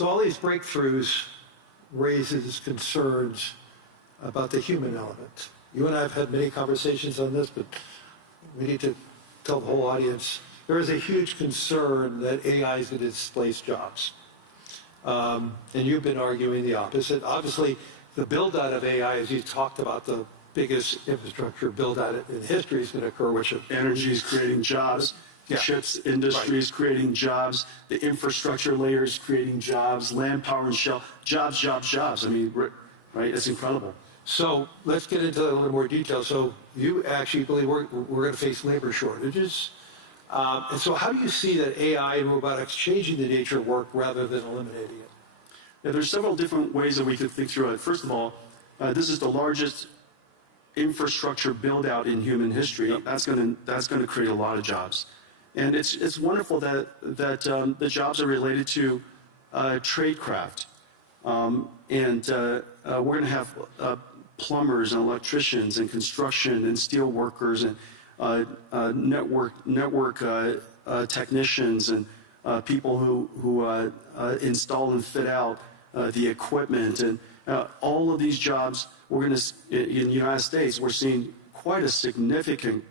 So all these breakthroughs raises concerns about the human element. You and I have had many conversations on this, but we need to tell the whole audience there is a huge concern that AI is going to displace jobs. And you've been arguing the opposite. Obviously, the build-out of AI, as you talked about, the biggest infrastructure build-out in history is going to occur, which energy is creating jobs. The chips industry is creating jobs. The infrastructure layer is creating jobs. Land, power, and shell. Jobs, jobs, jobs. I mean, right? It's incredible. So let's get into a little more detail. So you actually believe we're going to face labor shortages. And so how do you see that AI and robotics changing the nature of work rather than eliminating it? Yeah, there's several different ways that we could think through it. First of all, this is the largest infrastructure build-out in human history. Yep. That's going to create a lot of jobs. And it's wonderful that the jobs are related to tradecraft. And we're going to have plumbers and electricians and construction and steel workers and network technicians and people who install and fit out the equipment. And all of these jobs, we're going to, in the United States, we're seeing quite a significant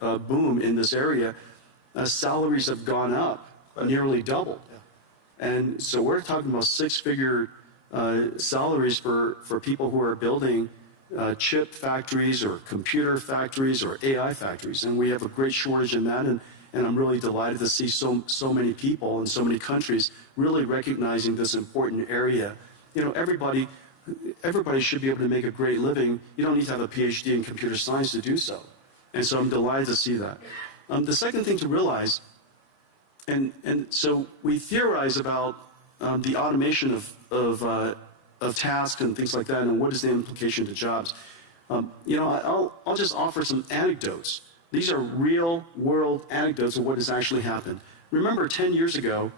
boom in this area. Salaries have gone up, nearly doubled. Yeah. And so we're talking about six-figure salaries for people who are building chip factories or computer factories or AI factories. And we have a great shortage in that. And I'm really delighted to see so many people in so many countries really recognizing this important area. You know, everybody should be able to make a great living. You don't need to have a PhD in computer science to do so. And so I'm delighted to see that. The second thing to realize, and so we theorize about the automation of tasks and things like that, and what is the implication to jobs. You know, I'll just offer some anecdotes. These are real-world anecdotes of what has actually happened. Remember, 10 years ago,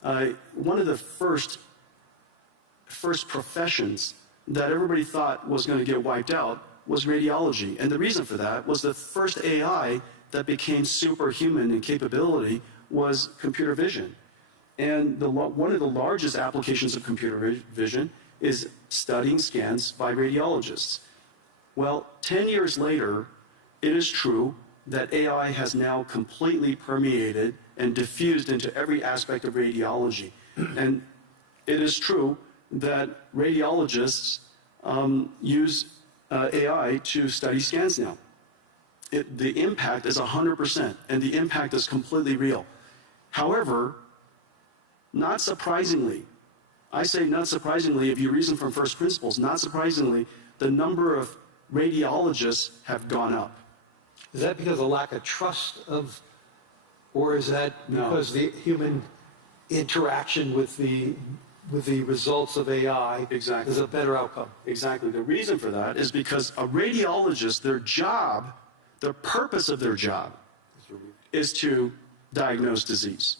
one of the first professions that everybody thought was going to get wiped out was radiology. And the reason for that was the first AI that became superhuman in capability was computer vision. And one of the largest applications of computer vision is studying scans by radiologists. Well, 10 years later, it is true that AI has now completely permeated and diffused into every aspect of radiology. And it is true that radiologists use AI to study scans now. The impact is 100%, and the impact is completely real. However, not surprisingly, I say not surprisingly, if you reason from first principles, not surprisingly, the number of radiologists have gone up. Is that because of lack of trust or is that because the human interaction with the results of AI is a better outcome? Exactly. The reason for that is because a radiologist, their job, the purpose of their job is to diagnose disease,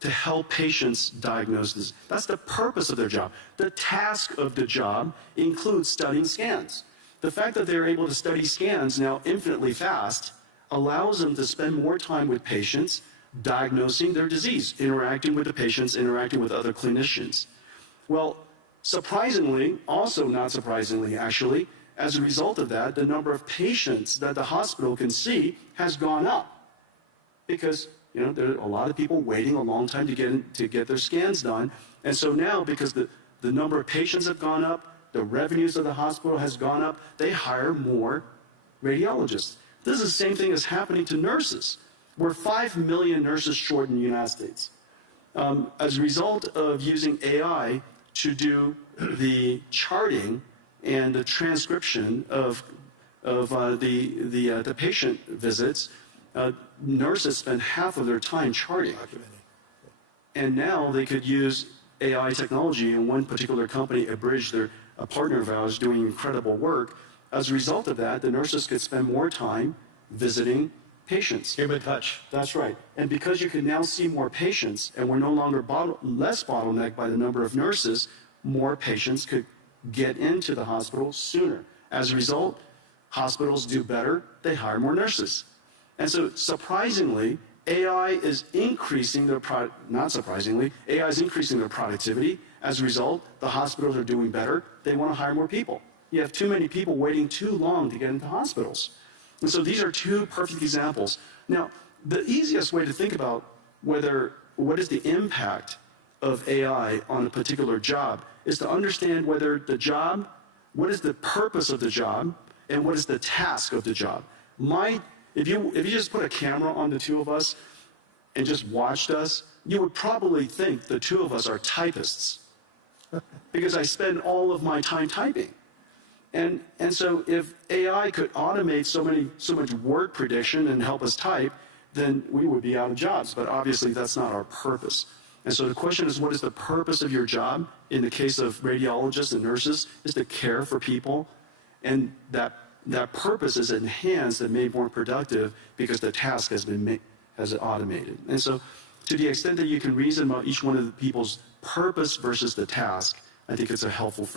to help patients diagnose disease. That's the purpose of their job. The task of the job includes studying scans. The fact that they're able to study scans now infinitely fast allows them to spend more time with patients, diagnosing their disease, interacting with the patients, interacting with other clinicians. Well, surprisingly, also not surprisingly actually, as a result of that, the number of patients that the hospital can see has gone up because, you know, there are a lot of people waiting a long time to get their scans done. And so now, because the number of patients have gone up, the revenues of the hospital has gone up, they hire more radiologists. This is the same thing that's happening to nurses. We're 5 million nurses short in the United States. As a result of using AI to do the charting and the transcription of the patient visits, nurses spend half of their time charting. And now they could use AI technology, and one particular company, Abridge, a partner of ours, doing incredible work. As a result of that, the nurses could spend more time visiting patients. Human touch. That's right. And because you can now see more patients, and we're no longer less bottlenecked by the number of nurses, more patients could get into the hospital sooner. As a result, hospitals do better, they hire more nurses. And so surprisingly, AI is increasing their not surprisingly, AI is increasing their productivity, As a result, the hospitals are doing better. They want to hire more people. You have too many people waiting too long to get into hospitals. And so these are two perfect examples. Now, the easiest way to think about what is the impact of AI on a particular job is to understand whether the job, what is the purpose of the job, and what is the task of the job. If you just put a camera on the two of us and just watched us, you would probably think the two of us are typists because I spend all of my time typing. And so if AI could automate so much word prediction and help us type, then we would be out of jobs. But obviously that's not our purpose. And so the question is, what is the purpose of your job? In the case of radiologists and nurses, is to care for people. And that purpose is enhanced and made more productive because the task has been automated. And so to the extent that you can reason about each one of the people's purpose versus the task, I think it's a helpful framework.